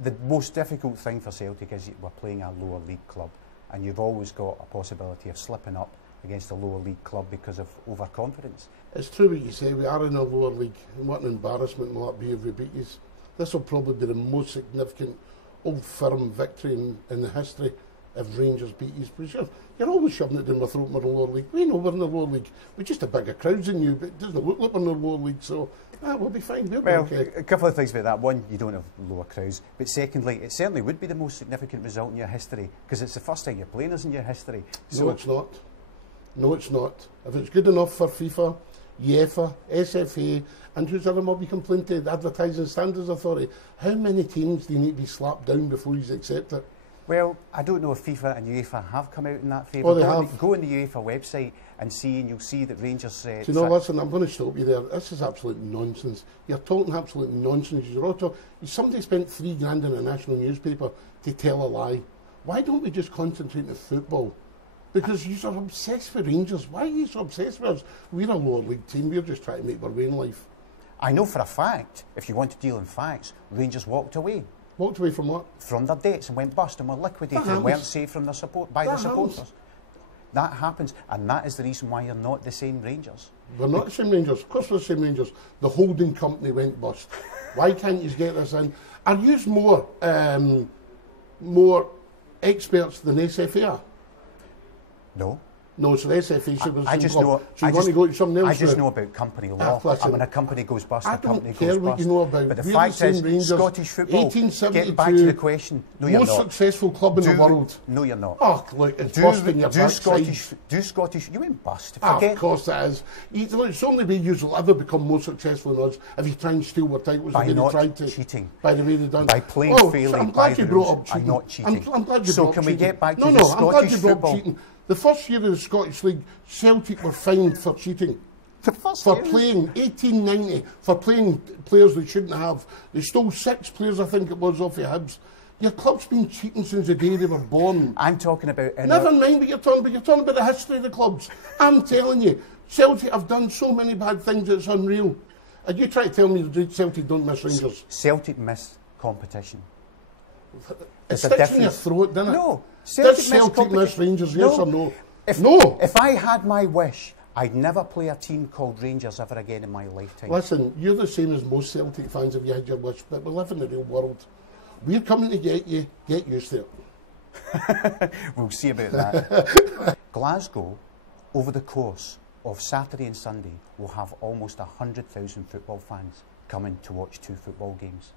The most difficult thing for Celtic is we're playing a lower league club, and you've always got a possibility of slipping up against a lower league club because of overconfidence. It's true what you say, we are in a lower league, and what an embarrassment will that be if we beat you. This will probably be the most significant old firm victory in the history of Rangers beat you. Because you're always shoving it down my throat, we're in the lower league. We know we're in the lower league. We're just a bigger crowds than you, but it doesn't look like we're in the lower league, so we'll be fine. We'll be okay. A couple of things about that. One, you don't have lower crowds, but secondly, it certainly would be the most significant result in your history, because it's the first time you're playing us in your history. So no, it's not. No, it's not. If it's good enough for FIFA, UEFA, SFA, and who's other mob you complain to, the Advertising Standards Authority, how many teams do you need to be slapped down before you accept it? Well, I don't know if FIFA and UEFA have come out in that favour. Oh, they have. Go on the UEFA website and see, and you'll see that Rangers... Do you know, listen, I'm going to stop you there. This is absolute nonsense. You're talking absolute nonsense. You're all talking, somebody spent £3 in a national newspaper to tell a lie. Why don't we just concentrate on football? Because you're so obsessed with Rangers. Why are you so obsessed with us? We're a lower league team. We're just trying to make our way in life. I know for a fact, if you want to deal in facts, Rangers walked away. Walked away from what? From their debts and went bust and were liquidated and weren't saved from their their supporters. That happens, and that is the reason why you're not the same Rangers. We're not the same Rangers. Of course we're the same Rangers. The holding company went bust. Why can't you get this in? Are you more experts than SFA are? No. No, so the SFA should I just know. So you want to go to something else? I just know about company law. Listen, when a company goes bust, I a company don't care goes what bust. you know about. But the We're fact the is, same Rangers, Scottish football. 1872, Getting back to the question, no, you're most not. successful club in the world. No, you're not. Oh, look, it's busting your backside. Do Scottish? You went bust. Of course it is. It's the only way you'll ever become more successful than us if you try and steal our titles. By not to, cheating. By the way they've done. By playing fairly. So I'm glad you brought up cheating. I'm not cheating. I'm glad you so brought can up we cheating. get back to no, the I'm Scottish glad you brought football? Up cheating. The first year of the Scottish League, Celtic were fined for cheating. For playing 1890, for playing players they shouldn't have. They stole 6 players, I think it was, off your Hibs. Your club's been cheating since the day they were born. I'm talking about... Never mind what you're talking about. You're talking about the history of the clubs. I'm telling you, Celtic have done so many bad things, it's unreal. And you try to tell me that Celtic don't miss Rangers? Celtic miss competition. It sticks in your throat, doesn't it? No. Does Celtic miss Rangers, yes or no? If I had my wish, I'd never play a team called Rangers ever again in my lifetime. Listen, you're the same as most Celtic fans if you had your wish, but we live in the real world. We're coming to get you. Get used to it. We'll see about that. Glasgow, over the course of Saturday and Sunday, will have almost 100,000 football fans coming to watch 2 football games.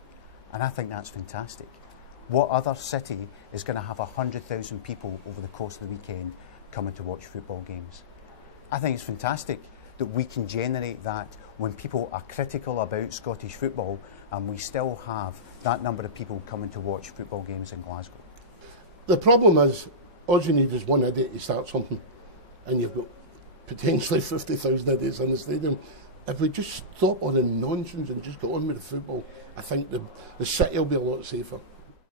And I think that's fantastic. What other city is going to have 100,000 people over the course of the weekend coming to watch football games? I think it's fantastic that we can generate that when people are critical about Scottish football, and we still have that number of people coming to watch football games in Glasgow. The problem is, all you need is one idiot to start something, and you've got potentially 50,000 idiots in the stadium. If we just stop all the nonsense and just get on with the football, I think the city will be a lot safer.